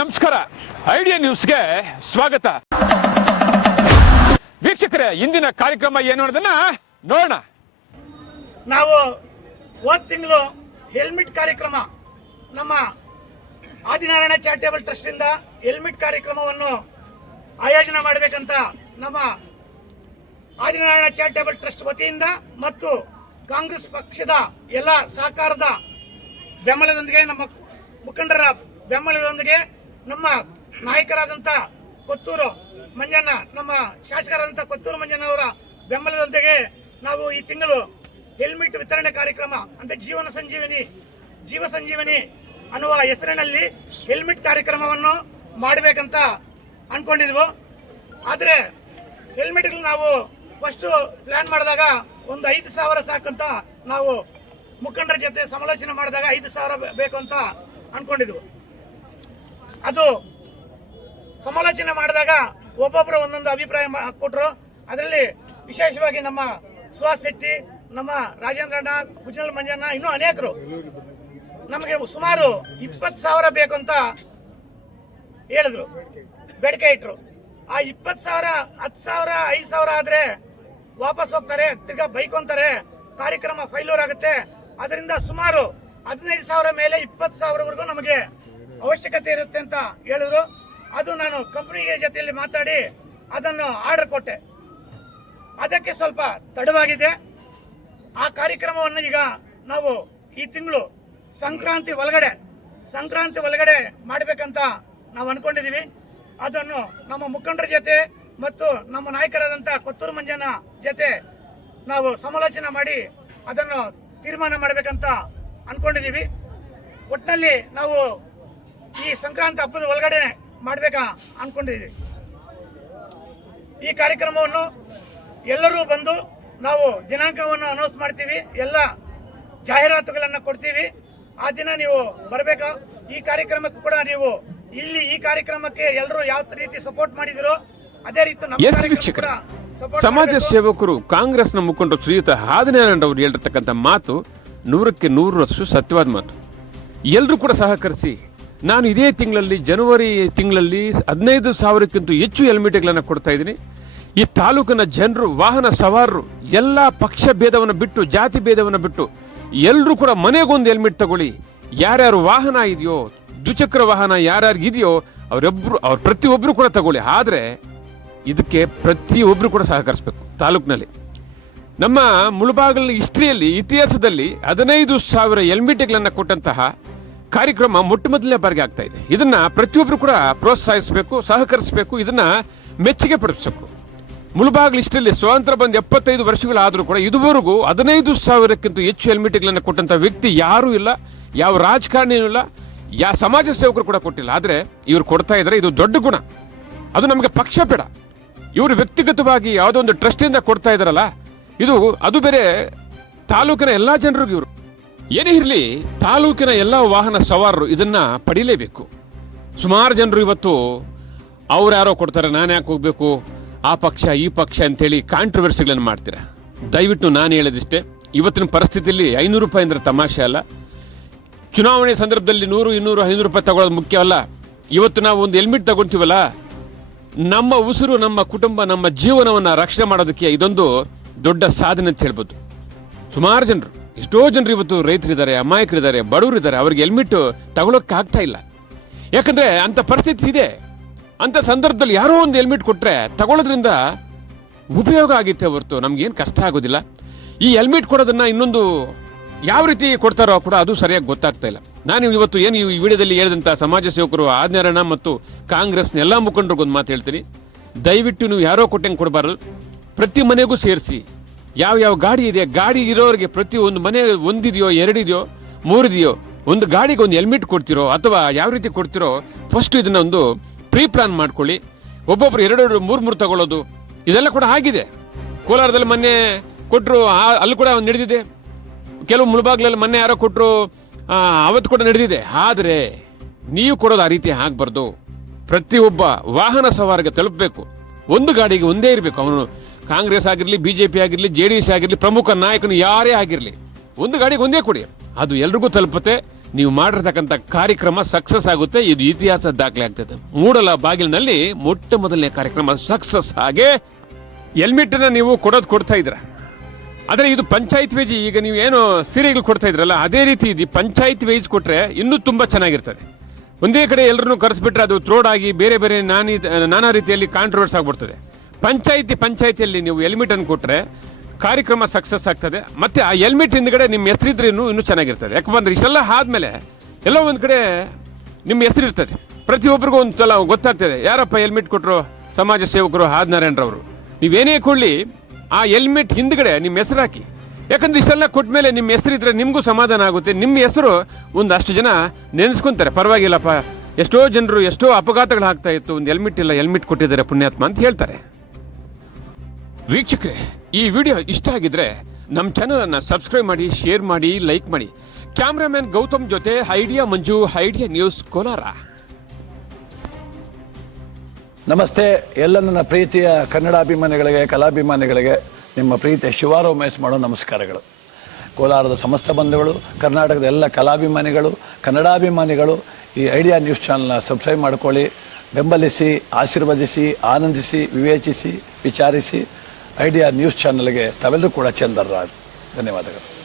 ನಮಸ್ಕಾರ. ಐಡಿಯಾ ನ್ಯೂಸ್ಗೆ ಸ್ವಾಗತ. ವೀಕ್ಷಕರೇ, ಇಂದಿನ ಕಾರ್ಯಕ್ರಮ ಏನು ಅನ್ನೋದನ್ನ ನೋಡೋಣ. ನಾವು ಹೋದ ತಿಂಗಳು ಹೆಲ್ಮೆಟ್ ಕಾರ್ಯಕ್ರಮ, ನಮ್ಮ ಆದಿನಾರಾಯಣ ಚಾರಿಟೇಬಲ್ ಟ್ರಸ್ಟ್ ಇಂದ ಹೆಲ್ಮೆಟ್ ಕಾರ್ಯಕ್ರಮವನ್ನು ಆಯೋಜನೆ ಮಾಡಬೇಕಂತ ನಮ್ಮ ಆದಿನಾರಾಯಣ ಚಾರಿಟೇಬಲ್ ಟ್ರಸ್ಟ್ ವತಿಯಿಂದ ಮತ್ತು ಕಾಂಗ್ರೆಸ್ ಪಕ್ಷದ ಎಲ್ಲ ಸಹಕಾರದ ಬೆಂಬಲದೊಂದಿಗೆ, ನಮ್ಮ ಮುಖಂಡರ ಬೆಂಬಲದೊಂದಿಗೆ ನಮ್ಮ ನಾಯಕರಾದಂಥ ಕೊತ್ತೂರು ಮಂಜಣ್ಣ, ನಮ್ಮ ಶಾಸಕರಾದಂಥ ಕೊತ್ತೂರು ಮಂಜಣ್ಣವರ ಬೆಂಬಲದೊಂದಿಗೆ ನಾವು ಈ ತಿಂಗಳು ಹೆಲ್ಮೆಟ್ ವಿತರಣೆ ಕಾರ್ಯಕ್ರಮ ಅಂದ್ರೆ ಜೀವನ ಸಂಜೀವಿನಿ, ಜೀವ ಸಂಜೀವಿನಿ ಅನ್ನುವ ಹೆಸರಿನಲ್ಲಿ ಹೆಲ್ಮೆಟ್ ಕಾರ್ಯಕ್ರಮವನ್ನು ಮಾಡಬೇಕಂತ ಅನ್ಕೊಂಡಿದ್ವು. ಆದರೆ ಹೆಲ್ಮೆಟ್ಗಳು ನಾವು ಫಸ್ಟ್ ಪ್ಲಾನ್ ಮಾಡಿದಾಗ ಒಂದು ಐದು ಸಾವಿರ ಸಾಕಂತ ನಾವು ಮುಖಂಡರ ಜೊತೆ ಸಮಾಲೋಚನೆ ಮಾಡಿದಾಗ ಐದು ಸಾವಿರ ಬೇಕು ಅಂತ ಅನ್ಕೊಂಡಿದ್ವು. ಅದು ಸಮಾಲೋಚನೆ ಮಾಡಿದಾಗ ಒಬ್ಬೊಬ್ಬರು ಒಂದೊಂದು ಅಭಿಪ್ರಾಯ ಕೊಟ್ರು. ಅದರಲ್ಲಿ ವಿಶೇಷವಾಗಿ ನಮ್ಮ ಸುಹಾಸ್ ಶೆಟ್ಟಿ, ನಮ್ಮ ರಾಜೇಂದ್ರಣ್ಣ ಗುಜನಲ್ ಮಂಜಣ್ಣ, ಇನ್ನೂ ಅನೇಕರು. ನಮಗೆ ಸುಮಾರು ಇಪ್ಪತ್ತು ಸಾವಿರ ಬೇಕು ಅಂತ ಹೇಳಿದ್ರು. ಬೇಡಿಕೆ ಇಟ್ರು. ಆ ಇಪ್ಪತ್ತು ಸಾವಿರ, ಹತ್ತು ಸಾವಿರ, ಐದು ಸಾವಿರ ಆದ್ರೆ ವಾಪಸ್ ಹೋಗ್ತಾರೆ, ತಿರ್ಗಾ ಬೈಕೊಂತಾರೆ ಕಾರ್ಯಕ್ರಮ ಫೈಲೂರ್ ಆಗುತ್ತೆ. ಅದರಿಂದ ಸುಮಾರು ಹದಿನೈದು ಸಾವಿರ ಮೇಲೆ ಇಪ್ಪತ್ತು ಸಾವಿರವರೆಗೂ ನಮಗೆ ಅವಶ್ಯಕತೆ ಇರುತ್ತೆ ಅಂತ ಹೇಳಿದ್ರು. ಅದು ನಾನು ಕಂಪನಿ ಜೊತೆಯಲ್ಲಿ ಮಾತಾಡಿ ಅದನ್ನು ಆರ್ಡರ್ ಕೊಟ್ಟೆ. ಅದಕ್ಕೆ ಸ್ವಲ್ಪ ತಡವಾಗಿದೆ. ಆ ಕಾರ್ಯಕ್ರಮವನ್ನು ಈಗ ನಾವು ಈ ತಿಂಗಳು ಸಂಕ್ರಾಂತಿ ಒಳಗಡೆ ಸಂಕ್ರಾಂತಿ ಒಳಗಡೆ ಮಾಡಬೇಕಂತ ನಾವು ಅನ್ಕೊಂಡಿದೀವಿ ಅದನ್ನು ನಮ್ಮ ಮುಖಂಡರ ಜೊತೆ ಮತ್ತು ನಮ್ಮ ನಾಯಕರಾದಂಥ ಕೊತ್ತೂರು ಮಂಜನ ಜೊತೆ ನಾವು ಸಮಾಲೋಚನೆ ಮಾಡಿ ಅದನ್ನು ತೀರ್ಮಾನ ಮಾಡಬೇಕಂತ ಅನ್ಕೊಂಡಿದೀವಿ ಒಟ್ಟಿನಲ್ಲಿ ನಾವು ಈ ಸಂಕ್ರಾಂತಿ ಹಬ್ಬದ ಒಳಗಡೆ ಮಾಡಬೇಕಾ ಅನ್ಕೊಂಡಿದ್ದೀವಿ ಈ ಕಾರ್ಯಕ್ರಮವನ್ನು ಎಲ್ಲರೂ ಬಂದು ನಾವು ದಿನಾಂಕವನ್ನು ಅನೌನ್ಸ್ ಮಾಡ್ತೀವಿ. ಎಲ್ಲ ಜಾಹೀರಾತುಗಳನ್ನು ಕೊಡ್ತೀವಿ. ಆ ದಿನ ನೀವು ಬರಬೇಕಾ? ಈ ಕಾರ್ಯಕ್ರಮಕ್ಕೂ ಕೂಡ ನೀವು ಇಲ್ಲಿ ಈ ಕಾರ್ಯಕ್ರಮಕ್ಕೆ ಎಲ್ಲರೂ ಯಾವ ರೀತಿ ಸಪೋರ್ಟ್ ಮಾಡಿದಿರೋ ಅದೇ ರೀತಿ ಸಮಾಜ. ಸೇವಕರು ಕಾಂಗ್ರೆಸ್ನ ಮುಖಂಡರು ಶ್ರೀಯುತ ಹಾದಿನಾರಾಯಣ ಅವರು ಹೇಳಿರ್ತಕ್ಕಂಥ ಮಾತು ನೂರಕ್ಕೆ ನೂರರಷ್ಟು ಸತ್ಯವಾದ ಮಾತು. ಎಲ್ಲರೂ ಕೂಡ ಸಹಕರಿಸಿ ನಾನು ಇದೇ ತಿಂಗಳಲ್ಲಿ, ಜನವರಿ ತಿಂಗಳಲ್ಲಿ ಹದಿನೈದು ಸಾವಿರಕ್ಕಿಂತ ಹೆಚ್ಚು ಹೆಲ್ಮೆಟ್ಗಳನ್ನು ಕೊಡ್ತಾ ಇದ್ದೀನಿ. ಈ ತಾಲೂಕಿನ ಜನರು, ವಾಹನ ಸವಾರರು, ಎಲ್ಲ ಪಕ್ಷ ಭೇದವನ್ನು ಬಿಟ್ಟು, ಜಾತಿ ಭೇದವನ್ನು ಬಿಟ್ಟು ಎಲ್ಲರೂ ಕೂಡ ಮನೆಗೊಂದು ಹೆಲ್ಮೆಟ್ ತಗೊಳ್ಳಿ. ಯಾರ್ಯಾರು ವಾಹನ ಇದೆಯೋ, ದ್ವಿಚಕ್ರ ವಾಹನ ಯಾರ್ಯಾರು ಇದೆಯೋ ಅವ್ರು ಅವ್ರ ಪ್ರತಿಯೊಬ್ಬರು ಕೂಡ ತಗೊಳ್ಳಿ. ಆದರೆ, ಇದಕ್ಕೆ ಪ್ರತಿಯೊಬ್ಬರು ಕೂಡ ಸಹಕರಿಸಬೇಕು ತಾಲೂಕಿನಲ್ಲಿ. ನಮ್ಮ ಮುಳುಬಾಗಿಲಿನ ಹಿಸ್ಟ್ರಿಯಲ್ಲಿ, ಇತಿಹಾಸದಲ್ಲಿ ಹದಿನೈದು ಸಾವಿರ ಹೆಲ್ಮೆಟ್ಗಳನ್ನು ಕೊಟ್ಟಂತಹ ಕಾರ್ಯಕ್ರಮ ಮೊಟ್ಟ ಮೊದಲನೇ ಬಾರಿಗೆ ಆಗ್ತಾ ಇದೆ. ಇದನ್ನ ಪ್ರತಿಯೊಬ್ಬರು ಕೂಡ ಪ್ರೋತ್ಸಾಹಿಸಬೇಕು, ಸಹಕರಿಸಬೇಕು, ಇದನ್ನ ಮೆಚ್ಚುಗೆ ಪಡಿಸಬೇಕು. ಮುಳುಬಾಗಿಲು ಇಷ್ಟಲ್ಲಿ ಸ್ವಾತಂತ್ರ್ಯ ಬಂದ ಎಪ್ಪತ್ತೈದು ವರ್ಷಗಳಾದರೂ ಕೂಡ ಇದುವರೆಗೂ ಹದಿನೈದು ಸಾವಿರಕ್ಕಿಂತ ಹೆಚ್ಚು ಹೆಲ್ಮೆಟ್ಗಳನ್ನು ಕೊಟ್ಟಂತ ವ್ಯಕ್ತಿ ಯಾರೂ ಇಲ್ಲ, ಯಾವ ರಾಜಕಾರಣಿಯೂ ಇಲ್ಲ ಯಾವ ಸಮಾಜ ಸೇವಕರು ಕೂಡ ಕೊಟ್ಟಿಲ್ಲ. ಆದರೆ ಇವರು ಕೊಡ್ತಾ ಇದ್ದಾರೆ, ಇದು ದೊಡ್ಡ ಗುಣ. ಅದು ನಮಗೆ ಪಕ್ಷ ಬೇಡ. ಇವರು ವ್ಯಕ್ತಿಗತವಾಗಿ ಯಾವುದೋ ಒಂದು ಟ್ರಸ್ಟಿಂದ ಕೊಡ್ತಾ ಇದ್ದಾರಲ್ಲ, ಇದು ಅದು ಬೇರೆ ತಾಲೂಕಿನ ಎಲ್ಲ ಜನರಿಗೂ ಇವರು. ಏನೇ ಇರಲಿ, ತಾಲೂಕಿನ ಎಲ್ಲ ವಾಹನ ಸವಾರರು ಇದನ್ನ ಪಡೀಲೇಬೇಕು. ಸುಮಾರು ಜನರು ಇವತ್ತು ಅವ್ರು ಯಾರೋ ಕೊಡ್ತಾರೆ, ನಾನು ಯಾಕೆ ಹೋಗ್ಬೇಕು? ಆ ಪಕ್ಷ, ಈ ಪಕ್ಷ ಅಂತೇಳಿ ಕಾಂಟ್ರವರ್ಸಿಗಳನ್ನು ಮಾಡ್ತೀರಾ? ದಯವಿಟ್ಟು ನಾನು ಹೇಳೋದಿಷ್ಟೇ, ಇವತ್ತಿನ ಪರಿಸ್ಥಿತಿಯಲ್ಲಿ ಐನೂರು ರೂಪಾಯಿ ಅಂದರೆ ತಮಾಷೆ ಅಲ್ಲ. ಚುನಾವಣೆ ಸಂದರ್ಭದಲ್ಲಿ ನೂರು, ಇನ್ನೂರು, ಐನೂರು ರೂಪಾಯಿ ತಗೊಳ್ಳೋದು ಮುಖ್ಯ ಅಲ್ಲ. ಇವತ್ತು ನಾವು ಒಂದು ಹೆಲ್ಮೆಟ್ ತಗೊಳ್ತೀವಲ್ಲ ನಮ್ಮ ಉಸಿರು, ನಮ್ಮ ಕುಟುಂಬ, ನಮ್ಮ ಜೀವನವನ್ನು ರಕ್ಷಣೆ ಮಾಡೋದಕ್ಕೆ ಇದೊಂದು ದೊಡ್ಡ ಸಾಧನೆ ಅಂತ ಹೇಳ್ಬೋದು. ಸುಮಾರು ಜನರು. ಎಷ್ಟೋ ಜನರು ಇವತ್ತು ರೈತರಿದ್ದಾರೆ, ಅಮಾಯಕರಿದ್ದಾರೆ, ಬಡವರಿದ್ದಾರೆ, ಅವ್ರಿಗೆ ಹೆಲ್ಮೆಟ್ ತಗೊಳಕ್ಕೆ ಆಗ್ತಾ ಇಲ್ಲ. ಯಾಕಂದ್ರೆ ಅಂತ ಪರಿಸ್ಥಿತಿ ಇದೆ. ಅಂತ ಸಂದರ್ಭದಲ್ಲಿ ಯಾರೋ ಒಂದು ಹೆಲ್ಮೆಟ್ ಕೊಟ್ರೆ ತಗೊಳ್ಳೋದ್ರಿಂದ ಉಪಯೋಗ ಆಗಿತ್ತೆ ಹೊರತು ನಮ್ಗೇನು ಕಷ್ಟ ಆಗೋದಿಲ್ಲ. ಈ ಹೆಲ್ಮೆಟ್ ಕೊಡೋದನ್ನು ಇನ್ನೊಂದು ಯಾವ ರೀತಿ ಕೊಡ್ತಾರೋ ಕೂಡ ಅದು ಸರಿಯಾಗಿ ಗೊತ್ತಾಗ್ತಾ ಇಲ್ಲ. ನಾನು ಇವತ್ತು ಏನು ಈ ವಿಡಿಯೋದಲ್ಲಿ ಹೇಳಿದಂಥ ಸಮಾಜ ಸೇವಕರು ಆಜ್ಞಾರಣ ಮತ್ತು ಕಾಂಗ್ರೆಸ್ನ ಎಲ್ಲ ಮುಖಂಡರಿಗೊಂದು ಮಾತು ಹೇಳ್ತೀನಿ. ದಯವಿಟ್ಟು ನೀವು ಯಾರೋ ಕೊಟ್ಟಂಗೆ ಕೊಡಬಾರದು. ಪ್ರತಿ ಮನೆಗೂ ಸೇರಿಸಿ. ಯಾವ ಯಾವ ಗಾಡಿ ಇದೆ? ಗಾಡಿ ಇರೋರಿಗೆ ಪ್ರತಿ ಒಂದು ಮನೆ ಒಂದಿದೆಯೋ, ಎರಡಿದೆಯೋ, ಮೂರಿದೆಯೋ, ಒಂದು ಗಾಡಿಗೆ ಒಂದು ಹೆಲ್ಮೆಟ್ ಕೊಡ್ತಿರೋ ಅಥವಾ ಯಾವ ರೀತಿ ಕೊಡ್ತಿರೋ ಫಸ್ಟ್ ಇದನ್ನ ಒಂದು ಪ್ರೀ ಪ್ಲಾನ್ ಮಾಡ್ಕೊಳ್ಳಿ. ಒಬ್ಬೊಬ್ರು ಎರಡೆರಡು ಮೂರು ಮೂರು ತಗೊಳ್ಳೋದು, ಇದೆಲ್ಲ ಕೂಡ ಆಗಿದೆ. ಕೋಲಾರದಲ್ಲಿ ಮೊನ್ನೆ ಕೊಟ್ಟರು ಅಲ್ಲಿ ಕೂಡ ಒಂದು ನಡೆದಿದೆ. ಕೆಲವು ಮುಳುಬಾಗ್ಲಲ್ಲಿ ಮೊನ್ನೆ ಯಾರೋ ಕೊಟ್ಟರು ಅವತ್ತು ಕೂಡ ನಡೆದಿದೆ. ಆದರೆ ನೀವು ಕೊಡೋದು ಆ ರೀತಿ ಆಗಬಾರ್ದು. ಪ್ರತಿಯೊಬ್ಬ ವಾಹನ ಸವಾರಿಗೆ ತಲುಪಬೇಕು. ಒಂದು ಗಾಡಿಗೆ ಒಂದೇ ಇರಬೇಕು. ಅವನು ಕಾಂಗ್ರೆಸ್ ಆಗಿರಲಿ ಬಿಜೆಪಿ ಆಗಿರಲಿ ಜೆ ಡಿ ಎಸ್ ಆಗಿರಲಿ, ಪ್ರಮುಖ ನಾಯಕನು ಯಾರೇ ಆಗಿರಲಿ, ಒಂದು ಗಾಡಿಗೆ ಒಂದೇ ಕೊಡಿ. ಅದು ಎಲ್ರಿಗೂ ತಲುಪುತ್ತೆ. ನೀವು ಮಾಡಿರ್ತಕ್ಕಂಥ ಕಾರ್ಯಕ್ರಮ ಸಕ್ಸಸ್ ಆಗುತ್ತೆ. ಇದು ಇತಿಹಾಸ ದಾಖಲೆ ಆಗ್ತದೆ. ಮೂಡಲ ಬಾಗಿಲಿನಲ್ಲಿ ಮೊಟ್ಟ ಮೊದಲನೇ ಕಾರ್ಯಕ್ರಮ ಸಕ್ಸಸ್ ಹಾಗೆ ಹೆಲ್ಮೆಟ್ನ ನೀವು ಕೊಡೋದು ಕೊಡ್ತಾ ಇದ್ರ ಆದರೆ ಇದು ಪಂಚಾಯತ್ ವೇಜ್, ಈಗ ನೀವು ಏನು ಸೀರೆಗಳು ಕೊಡ್ತಾ ಇದ್ರಲ್ಲ, ಅದೇ ರೀತಿ ಇದು ಪಂಚಾಯತ್ ವೇಜ್ ಕೊಟ್ಟರೆ ಇನ್ನೂ ತುಂಬಾ ಚೆನ್ನಾಗಿರ್ತದೆ. ಒಂದೇ ಕಡೆ ಎಲ್ಲರನ್ನು ಕರೆಸ್ಬಿಟ್ರೆ ಅದು ಥ್ರೋಡ್ ಆಗಿ ಬೇರೆ ಬೇರೆ ನಾನಿ, ನಾನಾ ರೀತಿಯಲ್ಲಿ ಕಾಂಟ್ರವರ್ಸ್ ಆಗ್ಬಿಡ್ತದೆ. ಪಂಚಾಯತಿ ಪಂಚಾಯಿತಿಯಲ್ಲಿ ನೀವು ಹೆಲ್ಮೆಟ್ ಅನ್ನು ಕೊಟ್ರೆ ಕಾರ್ಯಕ್ರಮ ಸಕ್ಸಸ್ ಆಗ್ತದೆ. ಮತ್ತೆ ಆ ಹೆಲ್ಮೆಟ್ ಹಿಂದ್ಗಡೆ ನಿಮ್ಮ ಹೆಸರಿದ್ರೆ ಇನ್ನೂ ಇನ್ನೂ ಚೆನ್ನಾಗಿರ್ತದೆ. ಯಾಕಂದ್ರೆ ಇಷ್ಟೆಲ್ಲ ಆದ್ಮೇಲೆ ಎಲ್ಲ ಒಂದು ಕಡೆ ನಿಮ್ಮ ಹೆಸರು ಇರ್ತದೆ. ಪ್ರತಿಯೊಬ್ಬರಿಗೂ ಒಂದು ಸಲ ಗೊತ್ತಾಗ್ತದೆ. ಯಾರಪ್ಪ ಹೆಲ್ಮೆಟ್ ಕೊಟ್ಟರು ಸಮಾಜ ಸೇವಕರು ಹಾದ್ನಾರಾಯಣರವರು ನೀವೇನೇ ಕೊಡಲಿ, ಆ ಹೆಲ್ಮೆಟ್ ಹಿಂದ್ಗಡೆ ನಿಮ್ಮ ಹೆಸರು ಹಾಕಿ. ಯಾಕಂದ್ರೆ ಇಷ್ಟೆಲ್ಲ ಕೊಟ್ಟ ಮೇಲೆ ನಿಮ್ಮ ಹೆಸರಿದ್ರೆ ನಿಮಗೂ ಸಮಾಧಾನ ಆಗುತ್ತೆ. ನಿಮ್ಮ ಹೆಸರು ಒಂದಷ್ಟು ಜನ ನೆನೆಸ್ಕೊಂತಾರೆ. ಪರವಾಗಿಲ್ಲಪ್ಪ. ಎಷ್ಟೋ ಜನರು ಎಷ್ಟೋ ಅಪಘಾತಗಳು ಆಗ್ತಾ ಇತ್ತು. ಒಂದು ಹೆಲ್ಮೆಟ್ ಇಲ್ಲ ಹೆಲ್ಮೆಟ್ ಕೊಟ್ಟಿದ್ದಾರೆ ಪುಣ್ಯಾತ್ಮ ಅಂತ ಹೇಳ್ತಾರೆ. ವೀಕ್ಷಕರೇ, ಈ ವಿಡಿಯೋ ಇಷ್ಟ ಆಗಿದ್ರೆ ನಮ್ಮ ಚಾನಲನ್ನು ಸಬ್ಸ್ಕ್ರೈಬ್ ಮಾಡಿ, ಶೇರ್ ಮಾಡಿ, ಲೈಕ್ ಮಾಡಿ. ಕ್ಯಾಮ್ರಾಮನ್ ಗೌತಮ್ ಜೊತೆ Idea Manju, Idea News Kolar. ನಮಸ್ತೆ, ಎಲ್ಲ ನನ್ನ ಪ್ರೀತಿಯ ಕನ್ನಡಾಭಿಮಾನಿಗಳಿಗೆ, ಕಲಾಭಿಮಾನಿಗಳಿಗೆ, ನಿಮ್ಮ ಪ್ರೀತಿಯ ಶಿವಾರ ಉಮೇಶ್ ಮಾಡೋ ನಮಸ್ಕಾರಗಳು. ಕೋಲಾರದ ಸಮಸ್ತ ಬಂಧುಗಳು, ಕರ್ನಾಟಕದ ಎಲ್ಲ ಕಲಾಭಿಮಾನಿಗಳು, ಕನ್ನಡಾಭಿಮಾನಿಗಳು, ಈ ಐಡಿಯಾ ನ್ಯೂಸ್ ಚಾನಲ್ನ ಸಬ್ಸ್ಕ್ರೈಬ್ ಮಾಡ್ಕೊಳ್ಳಿ. ಬೆಂಬಲಿಸಿ, ಆಶೀರ್ವದಿಸಿ, ಆನಂದಿಸಿ, ವಿವೇಚಿಸಿ, ವಿಚಾರಿಸಿ ಐಡಿಯಾ ನ್ಯೂಸ್ ಚಾನಲ್ಗೆ ತಾವೆಲ್ಲರೂ ಕೂಡ ಚಂದರ್ರಾಜ್. ಧನ್ಯವಾದಗಳು.